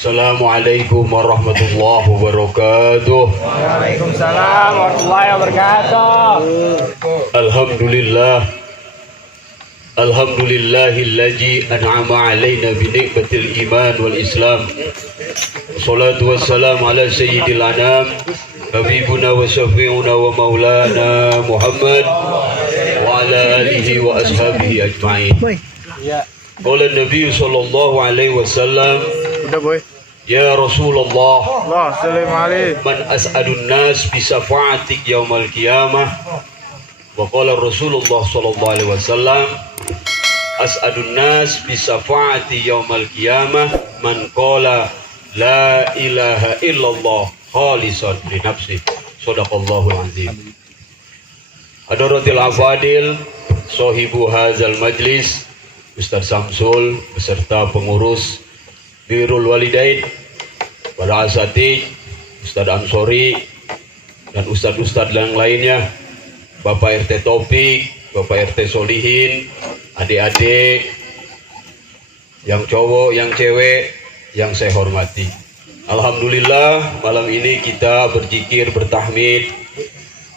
Assalamualaikum warahmatullahi wabarakatuh. Waalaikumsalam warahmatullahi wabarakatuh. Alhamdulillah. Alhamdulillahilladzi an'ama alaina bi ni'matil iman wal islam. Salatu wassalamu ala sayyidil anam habibuna wa syafi'una wa maulana Muhammad wa ala alihi wa ashabihi ajma'in. Qala Nabi sallallahu alaihi wasallam, Udah boy. ya Rasulullah, Allah salam alaihi. man as'adun nas bi syafa'atik yaumal qiyamah. Wa qala Rasulullah sallallahu alaihi wasallam, as'adun nas bi syafa'ati yaumal qiyamah man qala la ilaha illallah khalisan li nafsi. Shadaqallahul azim. Hadratil afadil sahibu hadzal majlis, Ustaz Samsul beserta pengurus Birrul Walidain, para asatidz, Ustaz Ansori dan ustadz-ustadz yang lainnya, Bapak RT Topik, Bapak RT Solihin, adik-adik yang cowok, yang cewek, yang saya hormati. Alhamdulillah malam ini kita berzikir, bertahmid,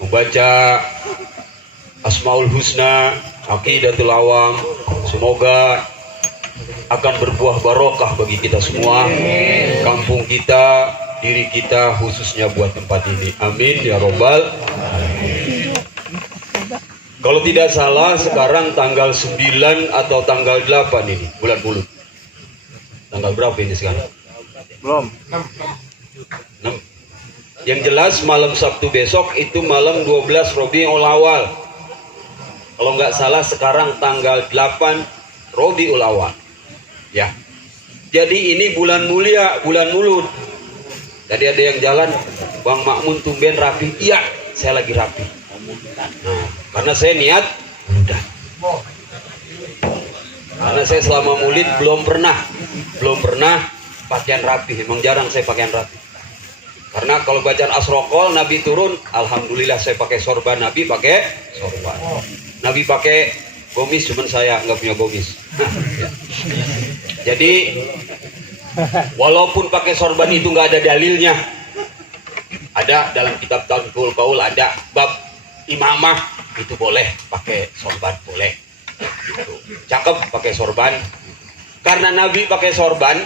membaca Asmaul Husna, Aqidatul Awam. Semoga akan berbuah barokah bagi kita semua, kampung kita, diri kita, khususnya buat tempat ini. Amin ya robbal alamin. Kalau tidak salah sekarang tanggal 9 atau tanggal 8 ini bulan Mulut. Tanggal berapa ini sekarang? Belum. 6. Yang jelas malam Sabtu besok itu malam 12 Rabiul Awal. Kalau nggak salah sekarang tanggal 8 Rabiul Awal. Ya. Jadi ini bulan mulia, bulan Mulut. Tadi ada yang jalan, Bang Makmun tumben rapi. Iya, saya lagi rapi. Nah, karena saya niat mudah. Karena saya selama Maulid belum pernah pakaian rapi. Emang jarang saya pakaian rapi. Karena kalau bacaan asrokol Nabi turun, alhamdulillah saya pakai sorban, Nabi pakai sorban. Nabi pakai gomis, cuman saya nggak punya gomis. Ya. Jadi walaupun pakai sorban itu nggak ada dalilnya, ada dalam kitab Tanqul Qaul ada bab imamah itu boleh pakai sorban, boleh. Gitu. Cakep pakai sorban. Karena Nabi pakai sorban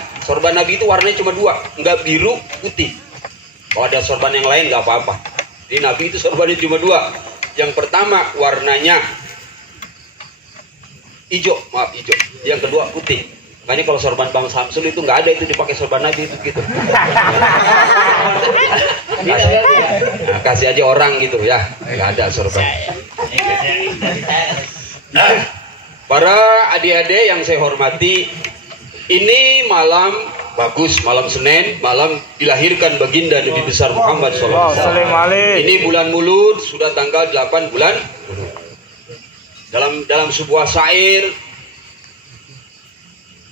Nabi itu warnanya cuma 2, nggak biru, putih. Kalau ada sorban yang lain nggak apa-apa. Jadi Nabi itu sorbannya cuma 2. Yang pertama warnanya hijau. Yang kedua putih. Makanya kalau sorban Bang Samsul itu nggak ada itu dipakai sorban Nabi itu gitu. Nah, kasih aja orang gitu ya, nggak ada sorban. Para adik-adik yang saya hormati, ini malam bagus, malam Senin, malam dilahirkan baginda Nabi besar Muhammad SAW. Ini bulan Mulud, sudah tanggal 8 bulan Mulud. Dalam sebuah syair,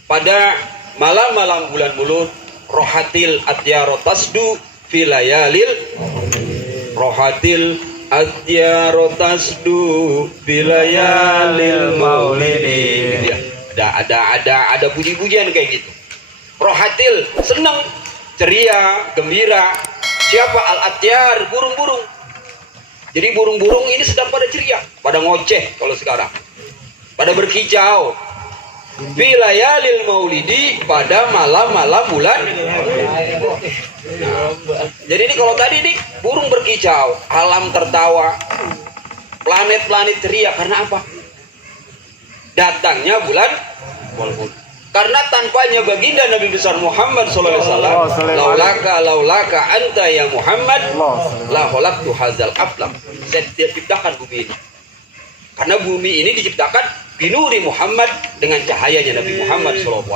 pada malam-malam bulan Mulud, rohatil atyarotasdu filayalil, rohatil atyarotasdu filayalil maulidi. Ada puji-pujian kayak gitu. Rohatil, senang, ceria, gembira. Siapa? Al-atyar, burung-burung. Jadi burung-burung ini sedang pada ceria, pada ngoceh kalau sekarang, pada berkicau. Bilayalil maulidi, pada malam-malam bulan. Nah, jadi ini kalau tadi nih burung berkicau, alam tertawa, planet-planet ceria. Karena apa? Datangnya bulan Mulud. Karena tanpanya baginda Nabi besar Muhammad SAW, laulaka anta ya Muhammad, la khalaqtu hadzal aflam. Saya tidak ciptakan bumi ini. Karena bumi ini diciptakan binuri Muhammad, dengan cahayanya Nabi Muhammad SAW.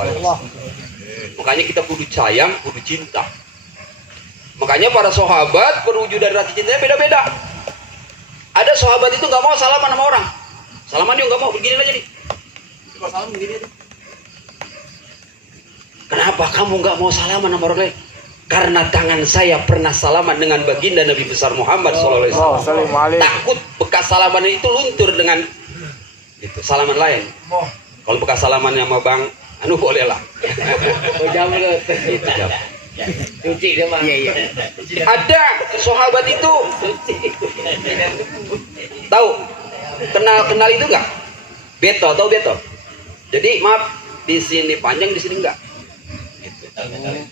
Makanya kita kudu sayang, kudu cinta. Makanya para sahabat perwujudan rasa cintanya beda-beda. Ada sahabat itu nggak mau salaman sama orang. Salaman dia nggak mau, begini aja nih. Kalau salam begini aja. Kenapa kamu nggak mau salaman sama orang lain? Karena tangan saya pernah salaman dengan baginda Nabi besar Muhammad SAW. Takut bekas salaman itu luntur dengan itu salaman lain. Kalau bekas salaman sama Bang anu boleh lah. Oh, jam lu. Itu jam. Cuci dia mah. Iya. Ada sahabat itu tahu kenal itu enggak? Beto, tahu Beto? Jadi maaf, di sini panjang, di sini enggak.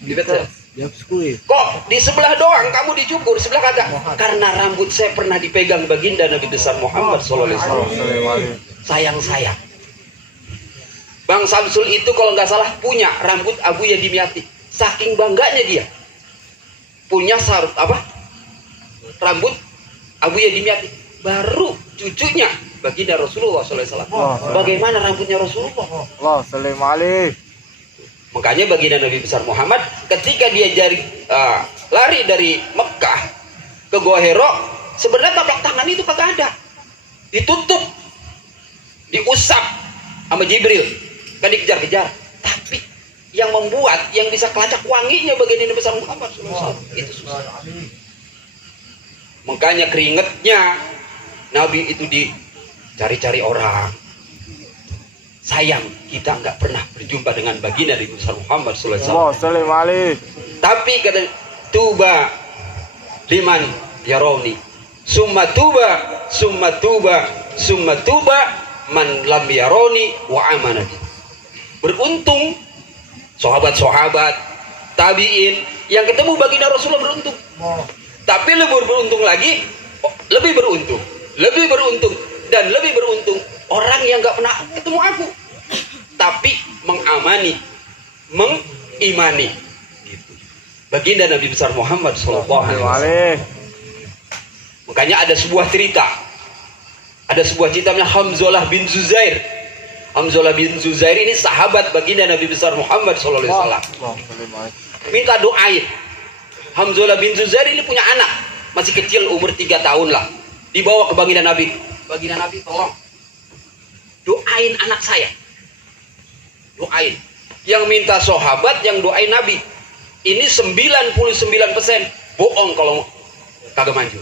Di Beto. Kok di sebelah doang kamu dicukur, sebelah kagak? Karena rambut saya pernah dipegang baginda Nabi besar Muhammad sallallahu alaihi wasallam. Sayang. Bang Samsul itu kalau nggak salah punya rambut Abu ya Dimyati. Saking bangganya dia punya rambut Abu ya Dimyati. Baru cucunya baginda Rasulullah SAW. Bagaimana rambutnya Rasulullah? Allah salim alaih. Makanya baginda Nabi besar Muhammad ketika dia lari dari Mekah ke Gua Hira, sebenarnya taplak tangan itu kagak ada, ditutup, diusap sama Jibril, kan dikejar-kejar. Tapi yang membuat, yang bisa kelacak wanginya baginda Nabi besar Muhammad SAW itu susah. Makanya keringetnya Nabi itu dicari-cari orang. Sayang kita nggak pernah berjumpa dengan baginda Nabi besar Muhammad sallallahu alaihi wasallam. Salim alaih. Tapi kata tuba liman yarawni, summa tuba man lam yarawni wa amana. Beruntung sahabat-sahabat tabiin yang ketemu baginda Rasulullah beruntung. Tapi lebih beruntung lagi, lebih beruntung dan lebih beruntung orang yang nggak pernah ketemu aku, tapi mengimani gitu. Baginda Nabi besar Muhammad sallallahu alaihi wasallam. Makanya ada sebuah cerita namanya Hamzah bin Zuzair. Hamzah bin Zuzair ini sahabat baginda Nabi besar Muhammad sallallahu alaihi wasallam. Minta doain. Hamzah bin Zuzair ini punya anak masih kecil, umur 3 tahun lah. Dibawa ke baginda Nabi. Baginda Nabi, tolong doain anak saya. Doain. Yang minta sahabat, yang doain Nabi. Ini 99% bohong kalau kagak maju.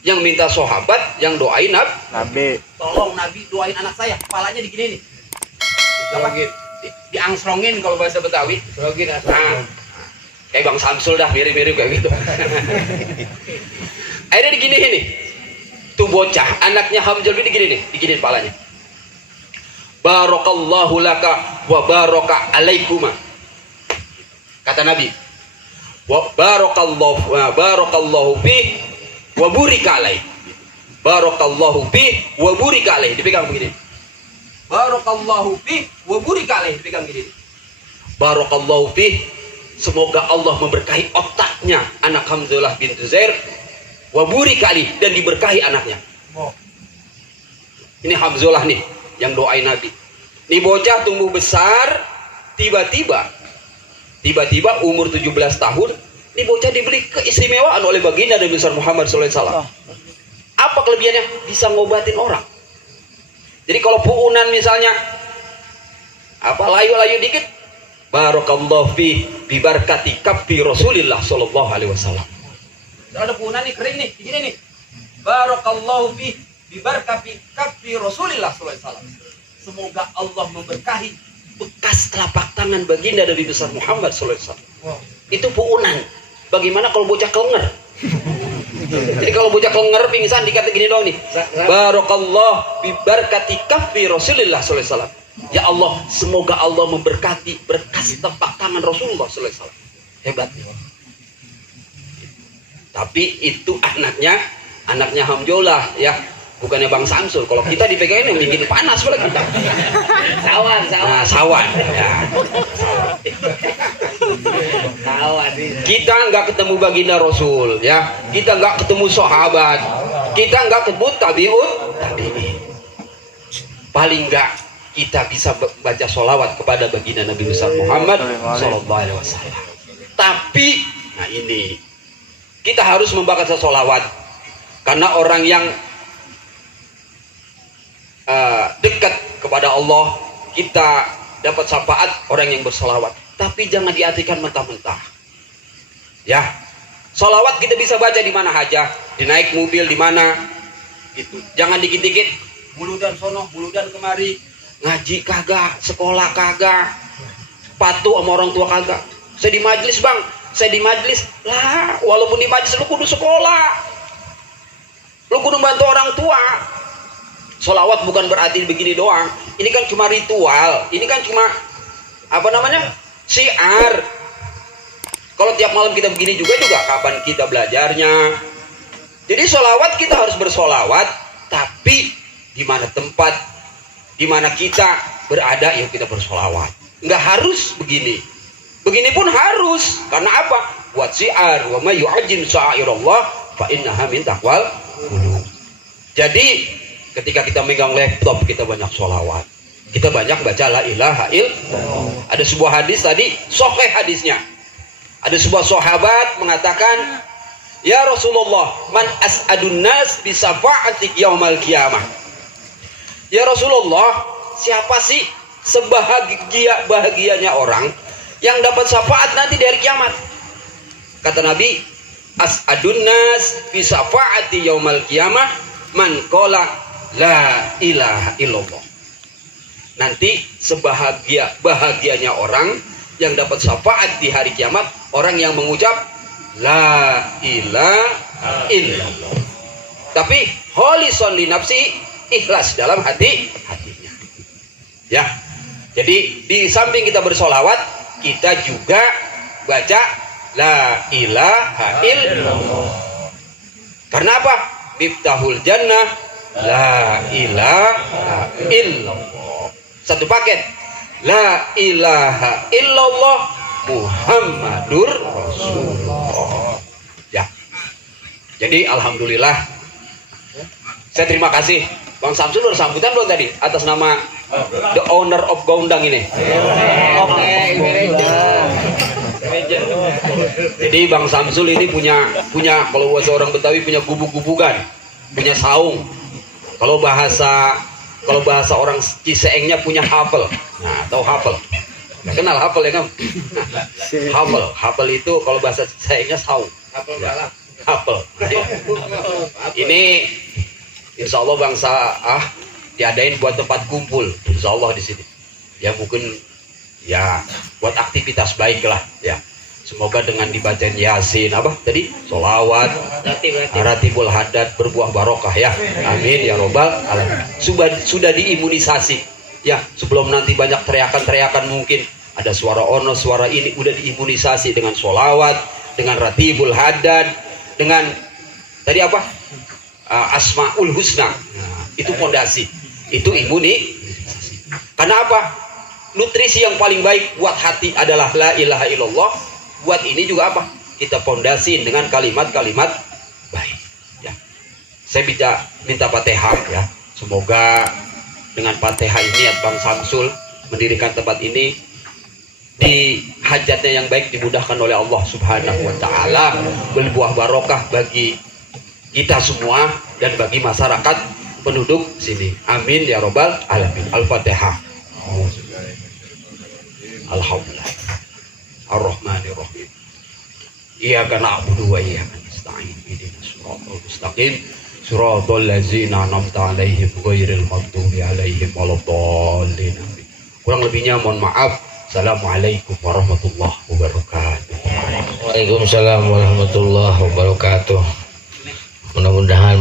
Yang minta sahabat, yang doain Nabi. Tolong Nabi doain anak saya. Kepalanya digini nih. Diangslongin kalau bahasa Betawi. Nah, kayak Bang Samsul dah, mirip-mirip kayak gitu. Akhirnya digini nih. Tuh bocah, anaknya Hamzah bin digini nih, digini kepalanya. Barakallahu laka wa baraka alaikuma. Kata Nabi. Wa barakallahu fi wa burika alaih. Barakallahu fi wa burika alaih. Dipegang begini. Barakallahu fi wa burika alaih. Dipegang begini. Barakallahu fi, semoga Allah memberkahi otaknya anak Hamzah bin Zuzair. Waburi kali dan diberkahi anaknya. Ini Hamzah nih yang doain Nabi. Ini bocah tumbuh besar, tiba-tiba umur 17 tahun, ini bocah diberi keistimewaan oleh baginda Nabi besar Muhammad SAW. Apa kelebihannya? Bisa ngobatin orang. Jadi kalau puunan misalnya layu-layu dikit, barakallahu fi bibarkati kaffi Rasulillah sallallahu alaihi wasallam. Ada punan nih, kering nih, begini nih. Barakallahu fi bibarkati kaffi Rasulillah sallallahu alaihi wasallam. Semoga Allah memberkahi bekas telapak tangan baginda Nabi besar Muhammad sallallahu alaihi wasallam. Itu puunan. Bagaimana kalau bocah kelenger? Jadi kalau bocah kelenger pingsan dikata gini dong nih. Barakallahu bibarkati kaffi Rasulillah sallallahu alaihi wasallam. Ya Allah, semoga Allah memberkati berkas telapak tangan Rasulullah sallallahu alaihi wasallam. Hebat. Tapi itu anaknya Hamzah ya, bukannya Bang Samsul. Kalau kita dipegangin yang bikin panas pula kita. Sawan. Nah, sawan. Ya. Sawan. Kita nggak ketemu baginda Rasul ya, kita nggak ketemu sahabat, kita nggak ketemu tabi'in. Paling nggak kita bisa baca sholawat kepada baginda Nabi besar Muhammad sallallahu alaihi wasallam. Tapi, nah ini kita harus membaca sholawat karena orang yang dekat kepada Allah, kita dapat syafaat orang yang bersolawat. Tapi jangan diartikan mentah-mentah. Ya, sholawat kita bisa baca di mana aja, di naik mobil di mana, gitu. Jangan dikit-dikit buludan sono, buludan kemari, ngaji kagak, sekolah kagak, patuh sama orang tua kagak. Saya di majelis bang, saya di majelis lah. Walaupun di majelis lu kudu sekolah, lu kudu bantu orang tua. Sholawat bukan berarti begini doang. Ini kan cuma ritual. Ini kan cuma apa namanya, syiar. Kalau tiap malam kita begini juga kapan kita belajarnya? Jadi sholawat kita harus bersolawat, tapi di mana tempat, di mana kita berada ya kita bersolawat. Nggak harus begini. Begini pun harus. Karena apa? Buat syiar. Wa may yu'azzim sya'airallah fa innaha min taqwal qulub. Jadi ketika kita megang laptop kita banyak sholawat. Kita banyak baca la ilaha illallah. Ada sebuah hadis tadi, sahih hadisnya. Ada sebuah sahabat mengatakan, "Ya Rasulullah, man as'adun nas bi syafa'atik yaumal qiyamah." Ya Rasulullah, siapa sih sebahagianya orang yang dapat syafaat nanti di hari kiamat? Kata Nabi, as'adun nas bi syafa'ati yaumal qiyamah man qala la ilaha illallah. Nanti sebahagianya orang yang dapat syafaat di hari kiamat, orang yang mengucap la ilaha illallah. Tapi kholisan li nafsi, ikhlas dalam hatinya. Ya. Jadi di samping kita bersolawat, kita juga baca la ilaha illallah. Karena apa? Miftahul jannah la ilaha illallah. Satu paket. La ilaha illallah Muhammadur Rasulullah. Ya. Jadi alhamdulillah. Saya terima kasih Bang Samsul udah sambutan belum tadi atas nama the owner of Gondang ini. Jadi Bang Samsul ini punya kalau bahasa orang Betawi punya gubuk-gubukan, punya saung. Kalau bahasa orang Ciseengnya punya hafel. Nah, tahu hafel? Nggak kenal hafel ya kan? Nah, hafel itu kalau bahasa Ciseengnya saung. Ya, hafel. Ini insya Allah bangsa diadain buat tempat kumpul, insya Allah di sini. Ya mungkin ya buat aktivitas baik lah ya. Semoga dengan dibacain Yasin apa tadi, sholawat, ratibul hadat berbuah barokah ya. Amin ya robbal alamin. Sudah diimunisasi ya. Sebelum nanti banyak teriakan-teriakan mungkin ada suara ono, suara ini, udah diimunisasi dengan sholawat, dengan ratibul hadat, dengan tadi apa? Asmaul husna. Nah, itu fondasi, itu imunisasi. Karena apa? Nutrisi yang paling baik buat hati adalah la ilaha illallah. Buat ini juga apa? Kita fondasiin dengan kalimat-kalimat baik. Ya. Saya minta Fatihah ya. Semoga dengan Fatihah ini Bang Samsul mendirikan tempat ini di hajatnya yang baik dimudahkan oleh Allah Subhanahu wa taala, berbuah barokah bagi kita semua dan bagi masyarakat penduduk sini. Amin ya robbal alamin. Al-Fatihah. Alhamdulillah. Ar-Rahmanir-Rahim. Iyyaka na'budu wa iyyaka nasta'in. Ihdinas siratal mustaqim. Siratal ladzina an'amta 'alaihim ghairil maghdubi 'alaihim waladdallin. Kurang lebihnya mohon maaf. Assalamualaikum warahmatullahi wabarakatuh. Waalaikumsalam warahmatullahi wabarakatuh. Mudah-mudahan